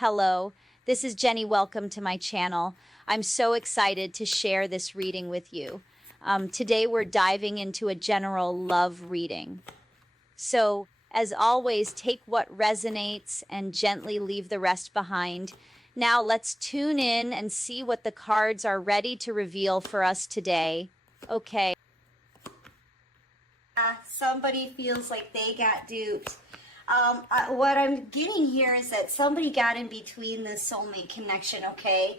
Hello, this is Jenny. Welcome to my channel. I'm so excited to share this reading with you. Today we're diving into a general love reading. So, as always, take what resonates and gently leave the rest behind. Now let's tune in and see what the cards are ready to reveal for us today. Okay. Somebody feels like they got duped. What I'm getting here is that somebody got in between the soulmate connection, okay?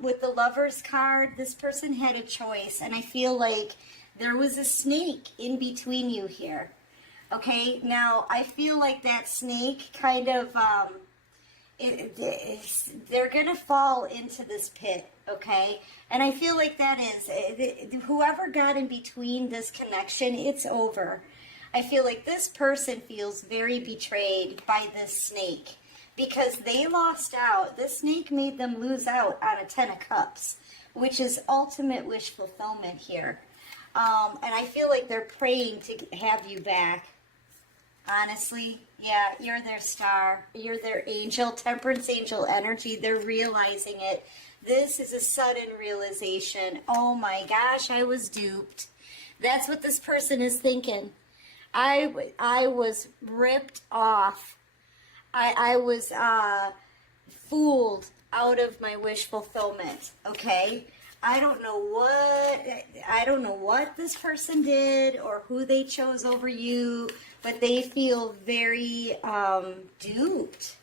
With the Lover's card, this person had a choice, and I feel like there was a snake in between you here, okay? Now, I feel like that snake kind of, they're going to fall into this pit, okay? And I feel like that is, whoever got in between this connection, it's over. I feel like this person feels very betrayed by this snake because they lost out. This snake made them lose out on a 10 of Cups, which is ultimate wish fulfillment here. And I feel like they're praying to have you back. Honestly, yeah, you're their star. You're their angel, temperance angel energy. They're realizing it. This is a sudden realization. Oh my gosh, I was duped. That's what this person is thinking. I was ripped off. I was fooled out of my wish fulfillment, okay? I don't know what this person did or who they chose over you, but they feel very duped.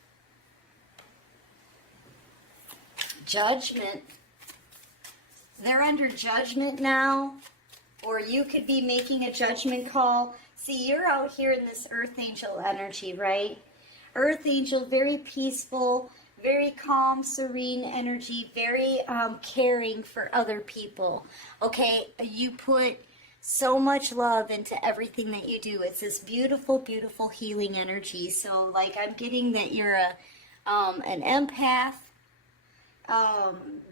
Judgment. They're under judgment now, or you could be making a judgment call. See, you're out here in this Earth Angel energy, right? Earth Angel, very peaceful, very calm, serene energy, very caring for other people. Okay, you put so much love into everything that you do. It's this beautiful, beautiful healing energy. So, like, I'm getting that you're an empath.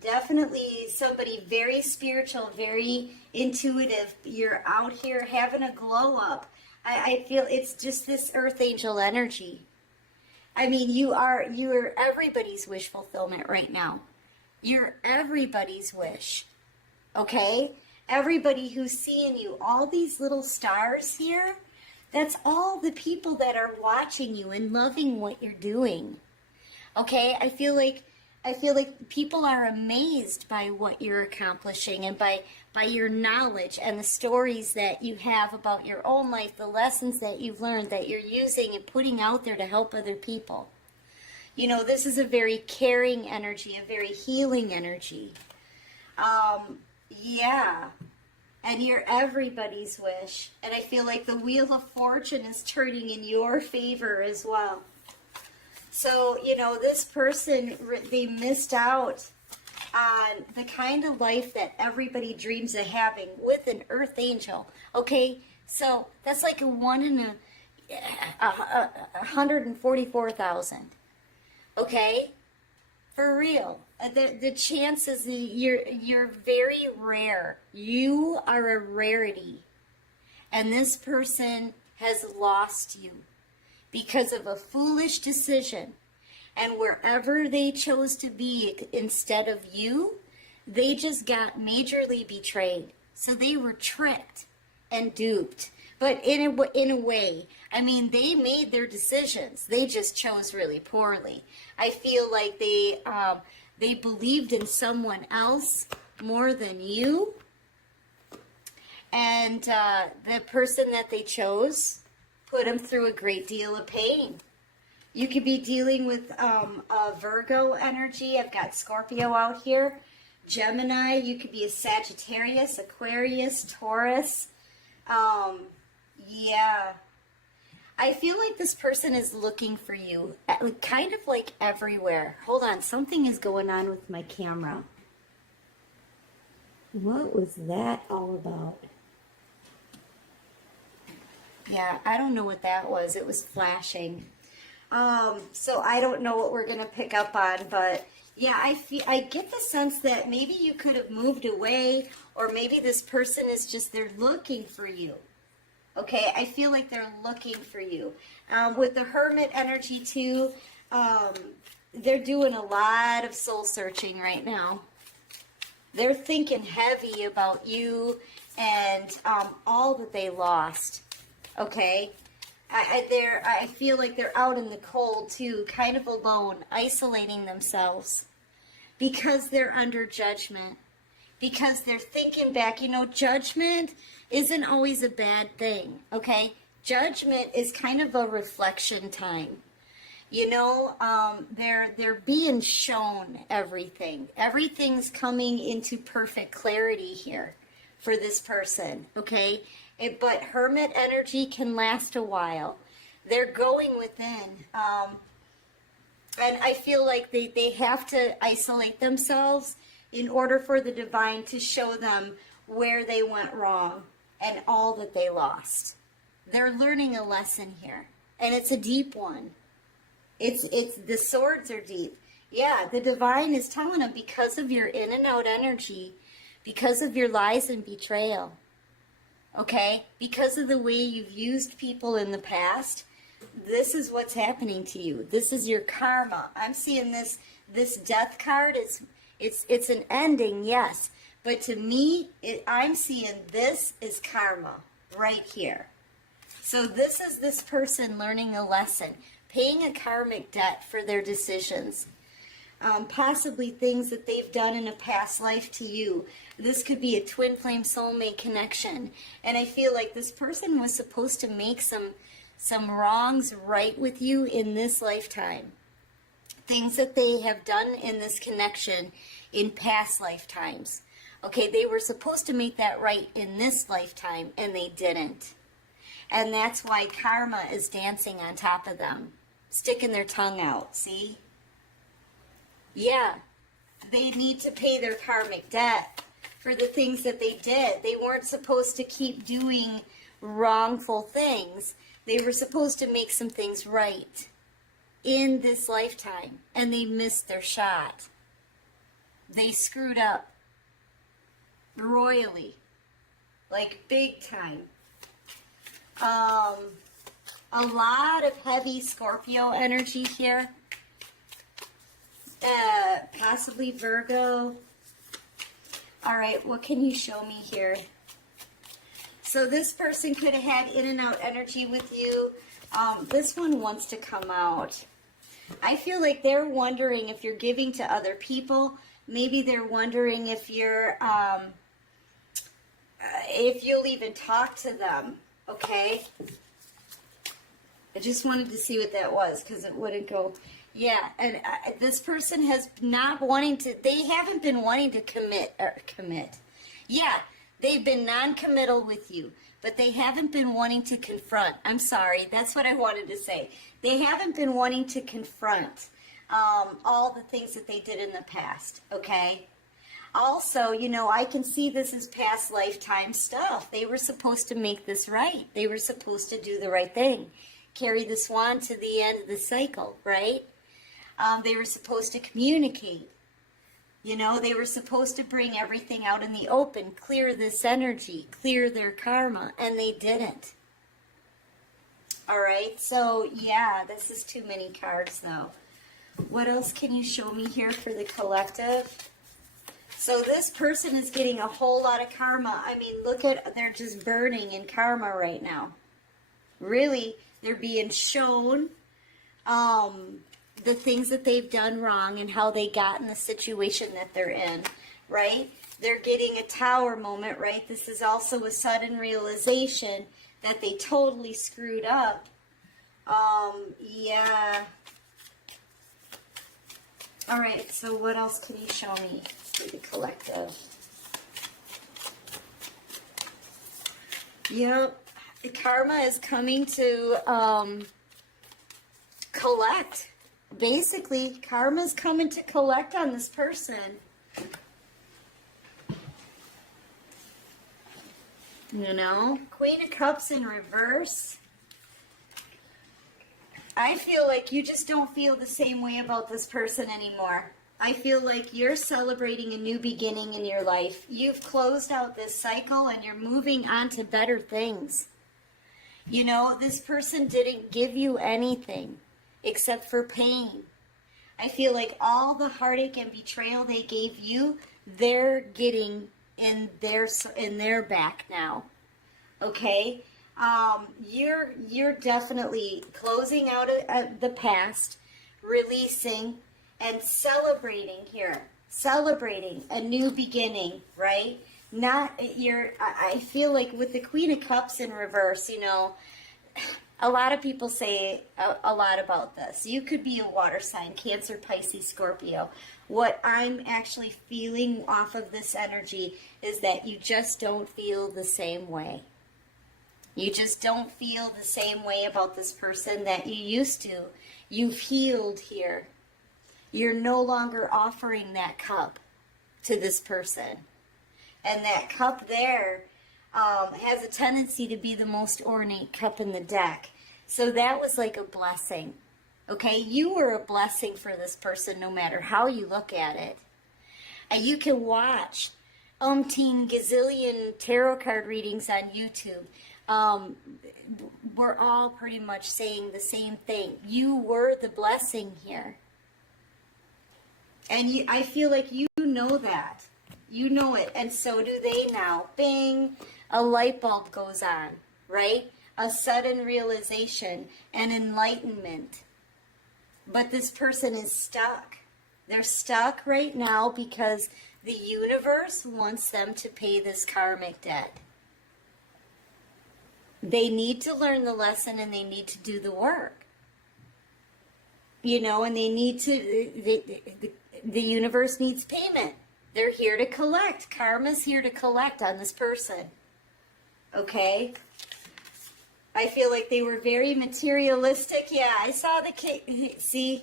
Definitely somebody very spiritual, very intuitive. You're out here having a glow up. I feel it's just this Earth Angel energy. I mean, you are everybody's wish fulfillment right now. You're everybody's wish. Okay? Everybody who's seeing you, all these little stars here, that's all the people that are watching you and loving what you're doing. Okay? I feel like people are amazed by what you're accomplishing and by your knowledge and the stories that you have about your own life, the lessons that you've learned that you're using and putting out there to help other people. You know, this is a very caring energy, a very healing energy. Yeah. And you're everybody's wish. And I feel like the Wheel of Fortune is turning in your favor as well. So, you know, this person, they missed out on the kind of life that everybody dreams of having with an Earth Angel. Okay, so that's like a 1 in 144,000. Okay, for real. The chances, you're very rare. You are a rarity, and this person has lost you because of a foolish decision. And wherever they chose to be instead of you, they just got majorly betrayed. So they were tricked and duped. But in a way, I mean, they made their decisions. They just chose really poorly. I feel like they believed in someone else more than you. And the person that they chose put them through a great deal of pain. You could be dealing with a Virgo energy. I've got Scorpio out here. Gemini. You could be a Sagittarius, Aquarius, Taurus. Yeah. I feel like this person is looking for you, kind of like everywhere. Hold on. Something is going on with my camera. What was that all about? Yeah, I don't know what that was. It was flashing. So I don't know what we're going to pick up on, but yeah, I get the sense that maybe you could have moved away, or maybe this person is just, they're looking for you. Okay, I feel like they're looking for you. With the Hermit energy too, they're doing a lot of soul searching right now. They're thinking heavy about you and all that they lost. Okay? I feel like they're out in the cold too, kind of alone, isolating themselves because they're under judgment. Because they're thinking back, you know, judgment isn't always a bad thing, okay? Judgment is kind of a reflection time. You know, they're being shown everything. Everything's coming into perfect clarity here for this person, okay? But hermit energy can last a while. They're going within. And I feel like they have to isolate themselves in order for the divine to show them where they went wrong and all that they lost. They're learning a lesson here, and it's a deep one. It's the swords are deep. Yeah, the divine is telling them because of your in and out energy, because of your lies and betrayal, okay? Because of the way you've used people in the past, this is what's happening to you. This is your karma. I'm seeing this death card. It's an ending, yes. But to me, I'm seeing this is karma right here. So this is this person learning a lesson, paying a karmic debt for their decisions. Possibly things that they've done in a past life to you. This could be a twin flame soulmate connection. And I feel like this person was supposed to make some wrongs right with you in this lifetime. Things that they have done in this connection in past lifetimes. Okay, they were supposed to make that right in this lifetime, and they didn't. And that's why karma is dancing on top of them, sticking their tongue out, see? Yeah, they need to pay their karmic debt for the things that they did. They weren't supposed to keep doing wrongful things. They were supposed to make some things right in this lifetime, and they missed their shot. They screwed up royally, like big time. A lot of heavy Scorpio energy here. Possibly Virgo. All right, what can you show me here? So this person could have had in and out energy with you. This one wants to come out. I feel like they're wondering if you're giving to other people. Maybe they're wondering if you're, if you'll even talk to them. Okay. I just wanted to see what that was because it wouldn't go. Yeah, and this person has not wanting to. They haven't been wanting to commit. Yeah, they've been non-committal with you, but they haven't been wanting to confront. I'm sorry, that's what I wanted to say. They haven't been wanting to confront all the things that they did in the past, okay? Also, you know, I can see this as past lifetime stuff. They were supposed to make this right. They were supposed to do the right thing. Carry the swan to the end of the cycle, right? They were supposed to communicate. You know, they were supposed to bring everything out in the open, clear this energy, clear their karma, and they didn't. All right, so yeah, this is too many cards though. What else can you show me here for the collective? So this person is getting a whole lot of karma. I mean, look at, they're just burning in karma right now. Really, they're being shown the things that they've done wrong and how they got in the situation that they're in, right? They're getting a tower moment, right? This is also a sudden realization that they totally screwed up. Yeah. All right, so what else can you show me for the collective? Yep. The karma is coming to collect. Basically, karma's coming to collect on this person. You know? Queen of Cups in reverse. I feel like you just don't feel the same way about this person anymore. I feel like you're celebrating a new beginning in your life. You've closed out this cycle and you're moving on to better things. You know, this person didn't give you anything except for pain. I feel like all the heartache and betrayal they gave you, they're getting in their back now. Okay? You're definitely closing out the past, releasing, and celebrating here. Celebrating a new beginning, right? I feel like with the Queen of Cups in reverse, you know, a lot of people say a lot about this. You could be a water sign, Cancer, Pisces, Scorpio. What I'm actually feeling off of this energy is that you just don't feel the same way. You just don't feel the same way about this person that you used to. You've healed here. You're no longer offering that cup to this person. And that cup there has a tendency to be the most ornate cup in the deck. So that was like a blessing. Okay, you were a blessing for this person no matter how you look at it. And you can watch umpteen gazillion tarot card readings on YouTube. We're all pretty much saying the same thing. You were the blessing here. And I feel like you know that. You know it. And so do they now. Bing! A light bulb goes on, right? A sudden realization and enlightenment. But this person is stuck. They're stuck right now because the universe wants them to pay this karmic debt. They need to learn the lesson and they need to do the work. You know, and they need to, the universe needs payment. They're here to collect. Karma's here to collect on this person. Okay? I feel like they were very materialistic. Yeah, I saw the cake. See,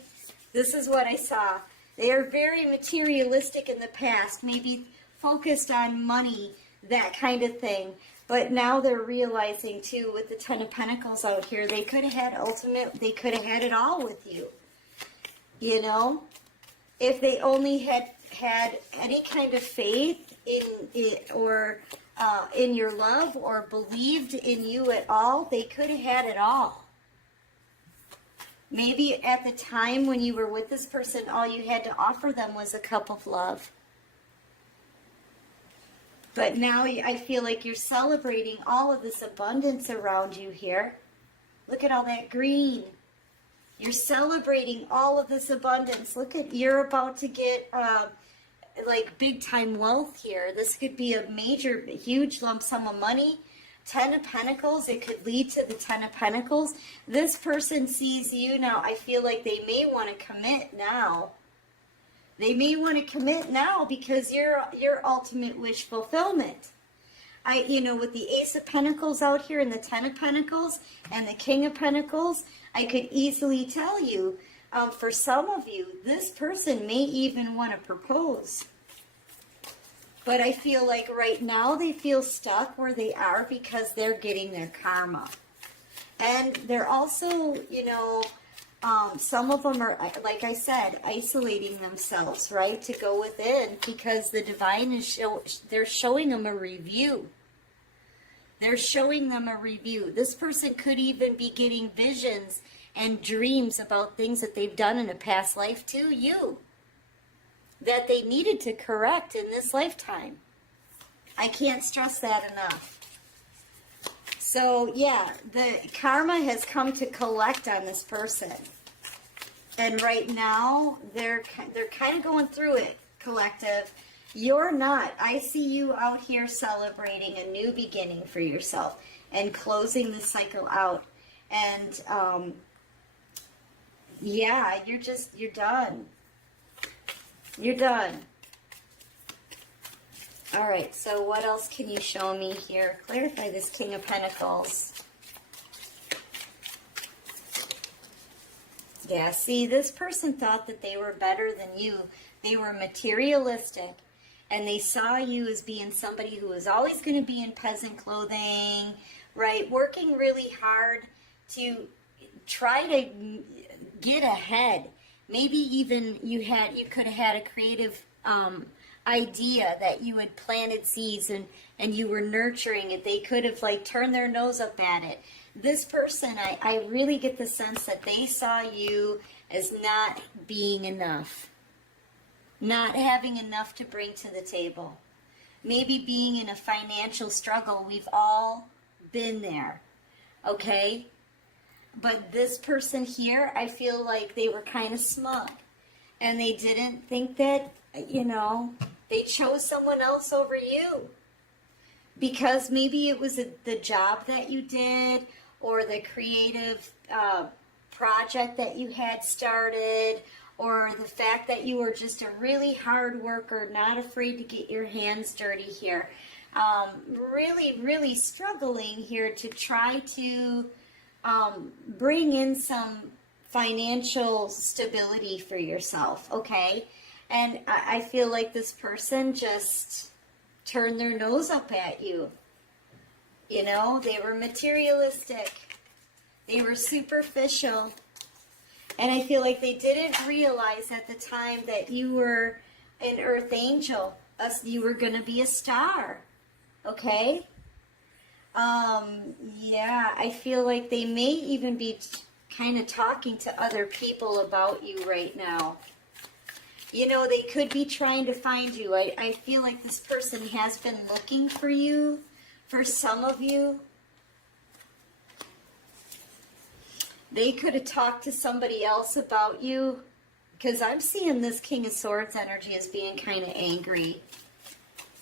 this is what I saw. They are very materialistic in the past, maybe focused on money, that kind of thing. But now they're realizing too, with the Ten of Pentacles out here, they could have had they could have had it all with you. You know? If they only had any kind of faith in it, or in your love, or believed in you at all, they could have had it all. Maybe at the time when you were with this person, all you had to offer them was a cup of love. But now I feel like you're celebrating all of this abundance around you here. Look at all that green. You're celebrating all of this abundance. Look at, you're about to get like big time wealth here. This could be a major, huge lump sum of money. Ten of Pentacles, it could lead to the Ten of Pentacles. This person sees you now. I feel like they may want to commit now. They may want to commit now because your ultimate wish fulfillment. With the Ace of Pentacles out here and the Ten of Pentacles and the King of Pentacles, I could easily tell you, for some of you, this person may even want to propose. But I feel like right now they feel stuck where they are because they're getting their karma. And they're also, some of them are, like I said, isolating themselves, right, to go within, because the divine is they're showing them a review. They're showing them a review. This person could even be getting visions and dreams about things that they've done in a past life to you, that they needed to correct in this lifetime. I can't stress that enough. So, yeah, the karma has come to collect on this person. And right now, they're kind of going through it, collective. You're not. I see you out here celebrating a new beginning for yourself and closing the cycle out. And, yeah, you're done. You're done. All right, so what else can you show me here? Clarify this King of Pentacles. Yeah, see, this person thought that they were better than you. They were materialistic, and they saw you as being somebody who was always going to be in peasant clothing, right? Working really hard to try to get ahead. Maybe even you could have had a creative idea that you had planted seeds and you were nurturing it. They could have turned their nose up at it. This person, I really get the sense that they saw you as not being enough. Not having enough to bring to the table. Maybe being in a financial struggle. We've all been there. Okay? But this person here, I feel like they were kind of smug. And they didn't think that, they chose someone else over you. Because maybe it was the job that you did, or the creative project that you had started, or the fact that you were just a really hard worker, not afraid to get your hands dirty here. Really, really struggling here to try to bring in some financial stability for yourself, okay? And I feel like this person just turned their nose up at you. They were materialistic. They were superficial. And I feel like they didn't realize at the time that you were an earth angel. You were going to be a star. Okay? Yeah, I feel like they may even be kind of talking to other people about you right now. They could be trying to find you. I feel like this person has been looking for you, for some of you. They could have talked to somebody else about you, because I'm seeing this King of Swords energy as being kind of angry.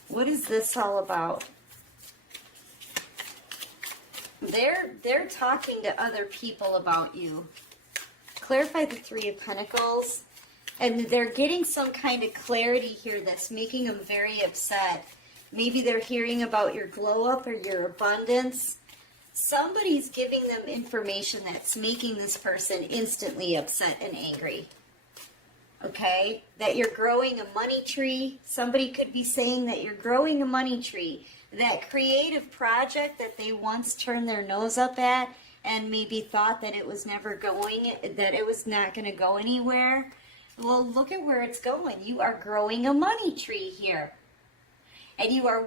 What is this all about? They're talking to other people about you. Clarify the Three of Pentacles. And they're getting some kind of clarity here that's making them very upset. Maybe they're hearing about your glow up or your abundance. Somebody's giving them information that's making this person instantly upset and angry. Okay? That you're growing a money tree. Somebody could be saying that you're growing a money tree. That creative project that they once turned their nose up at and maybe thought that it was never going, that it was not going to go anywhere. Well, look at where it's going. You are growing a money tree here. And you are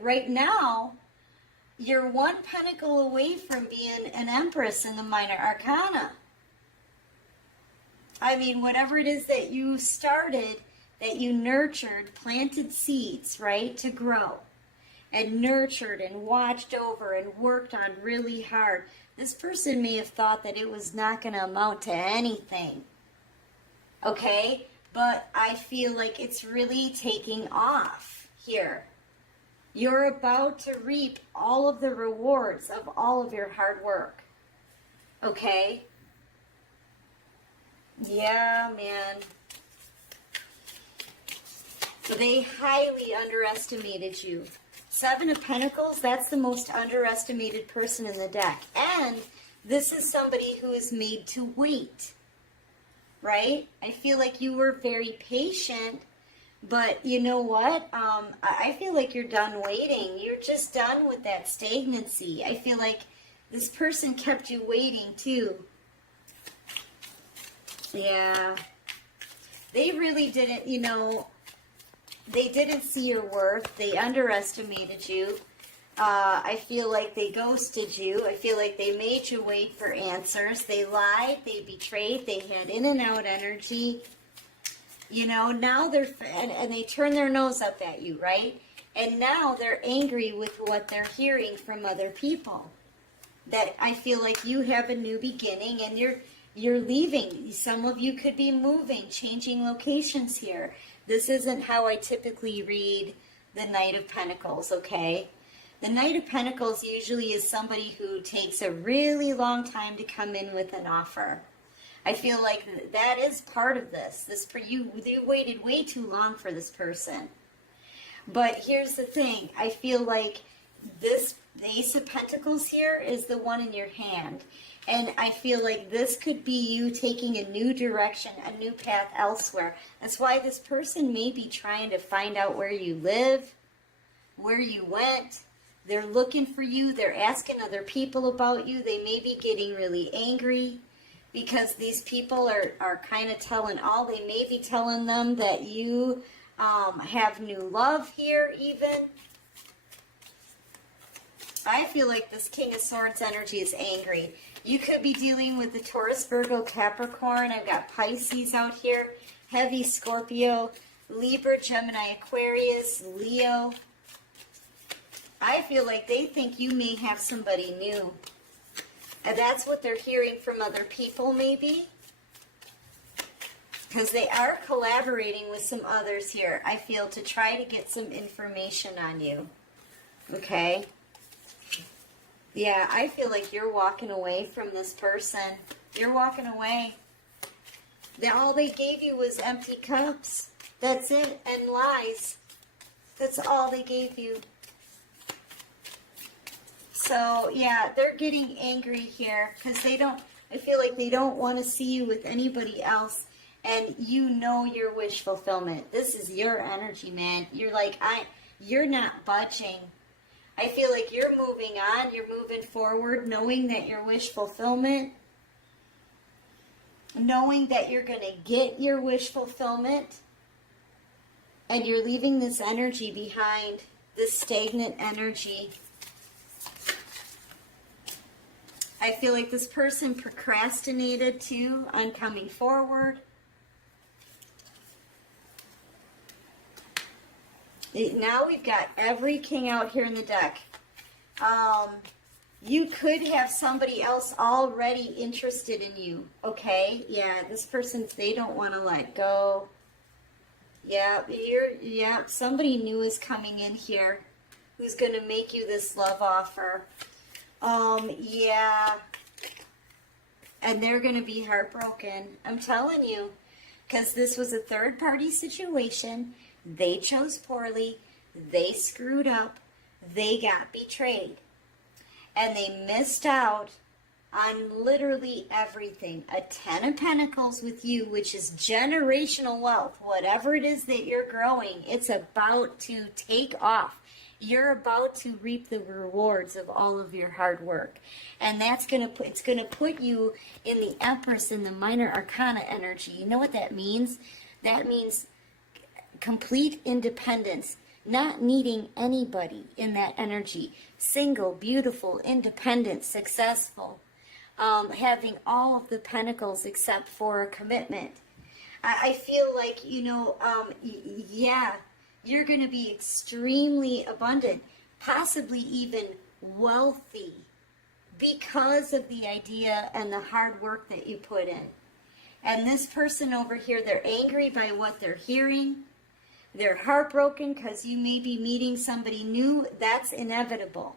right now, you're one pentacle away from being an empress in the minor arcana. I mean, whatever it is that you started, that you nurtured, planted seeds, right, to grow. And nurtured and watched over and worked on really hard. This person may have thought that it was not going to amount to anything. Okay, but I feel like it's really taking off here. You're about to reap all of the rewards of all of your hard work. Okay? Yeah, man. They highly underestimated you. Seven of Pentacles, that's the most underestimated person in the deck. And this is somebody who is made to wait. Right? I feel like you were very patient, but you know what? I feel like you're done waiting. You're just done with that stagnancy. I feel like this person kept you waiting too. Yeah. They really didn't, they didn't see your worth. They underestimated you. I feel like they ghosted you. I feel like they made you wait for answers. They lied. They betrayed. They had in and out energy. Now they're, and they turn their nose up at you, right? And now they're angry with what they're hearing from other people. That I feel like you have a new beginning and you're leaving. Some of you could be moving, changing locations here. This isn't how I typically read the Knight of Pentacles, okay? The Knight of Pentacles usually is somebody who takes a really long time to come in with an offer. I feel like that is part of this. You waited way too long for this person. But here's the thing. I feel like the Ace of Pentacles here is the one in your hand. And I feel like this could be you taking a new direction, a new path elsewhere. That's why this person may be trying to find out where you live, where you went. They're looking for you. They're asking other people about you. They may be getting really angry because these people are kind of they may be telling them that you have new love here even. I feel like this King of Swords energy is angry. You could be dealing with the Taurus, Virgo, Capricorn. I've got Pisces out here, heavy Scorpio, Libra, Gemini, Aquarius, Leo. I feel like they think you may have somebody new. And that's what they're hearing from other people, maybe. Because they are collaborating with some others here, I feel, to try to get some information on you. Okay? Yeah, I feel like you're walking away from this person. You're walking away. All they gave you was empty cups. That's it. And lies. That's all they gave you. So, yeah, they're getting angry here because I feel like they don't want to see you with anybody else. And you know your wish fulfillment. This is your energy, man. You're like, you're not budging. I feel like you're moving on. You're moving forward, knowing that your wish fulfillment, knowing that you're going to get your wish fulfillment, and you're leaving this energy behind, this stagnant energy. I feel like this person procrastinated too on coming forward. Now we've got every king out here in the deck. You could have somebody else already interested in you, okay? Yeah, this person, they don't want to let go. Yeah, somebody new is coming in here who's going to make you this love offer. Yeah. And they're going to be heartbroken. I'm telling you. Because this was a third-party situation. They chose poorly. They screwed up. They got betrayed. And they missed out on literally everything. A 10 of Pentacles with you, which is generational wealth. Whatever it is that you're growing, it's about to take off. You're about to reap the rewards of all of your hard work. And that's it's going to put you in the Empress in the Minor Arcana energy. You know what that means? That means complete independence, not needing anybody in that energy. Single, beautiful, independent, successful. Having all of the pentacles except for a commitment. I feel like, yeah, you're going to be extremely abundant, possibly even wealthy, because of the idea and the hard work that you put in. And this person over here, they're angry by what they're hearing. They're heartbroken because you may be meeting somebody new. That's inevitable.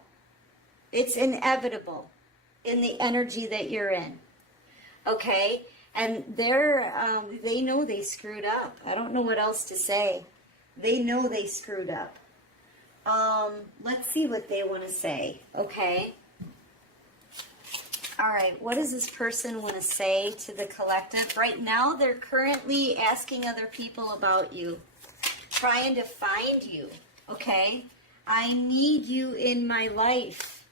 It's inevitable in the energy that you're in. Okay? And they know they screwed up. I don't know what else to say. They know they screwed up. Let's see what they want to say. Okay? All right, what does this person want to say to the collective? Right now, they're currently asking other people about you, trying to find you, okay? I need you in my life.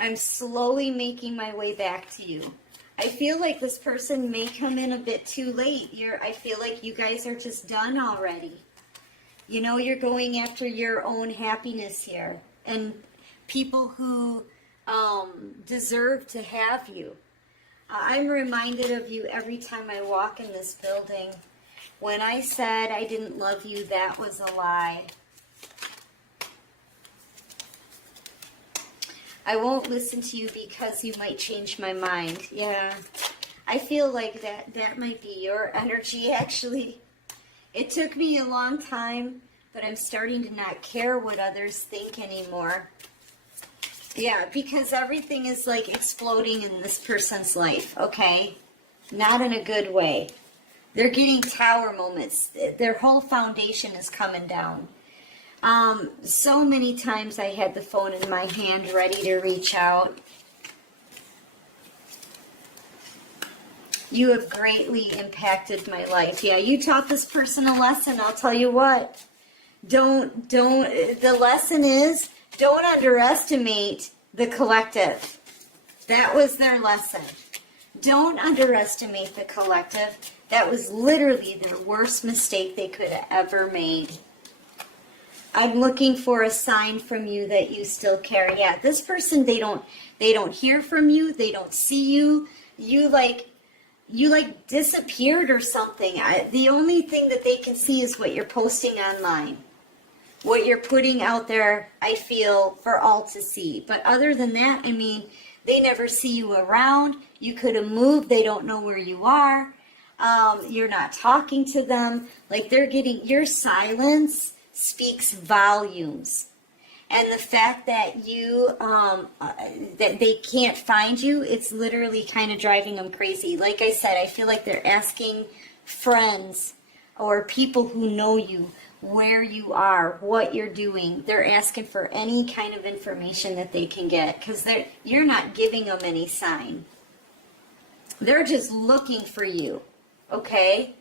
I'm slowly making my way back to you. I feel like this person may come in a bit too late. I feel like you guys are just done already. You know, you're going after your own happiness here. And people who deserve to have you. I'm reminded of you every time I walk in this building. When I said I didn't love you, that was a lie. I won't listen to you because you might change my mind. Yeah, I feel like that might be your energy, actually. It took me a long time, but I'm starting to not care what others think anymore. Yeah, because everything is like exploding in this person's life, okay? Not in a good way. They're getting tower moments. Their whole foundation is coming down. So many times I had the phone in my hand ready to reach out. You have greatly impacted my life. Yeah, you taught this person a lesson, I'll tell you what. The lesson is, don't underestimate the collective. That was their lesson. Don't underestimate the collective. That was literally their worst mistake they could have ever made. I'm looking for a sign from you that you still care. Yeah, this person, they don't hear from you, they don't see you. You like disappeared or something. The only thing that they can see is what you're posting online. What you're putting out there, I feel, for all to see. But other than that, I mean, they never see you around. You could have moved. They don't know where you are. You're not talking to them. Like, they're getting, your silence speaks volumes. And the fact that you, that they can't find you, it's literally kind of driving them crazy. Like I said, I feel like they're asking friends or people who know you where you are, what you're doing. They're asking for any kind of information that they can get, because you're not giving them any sign. They're just looking for you, okay?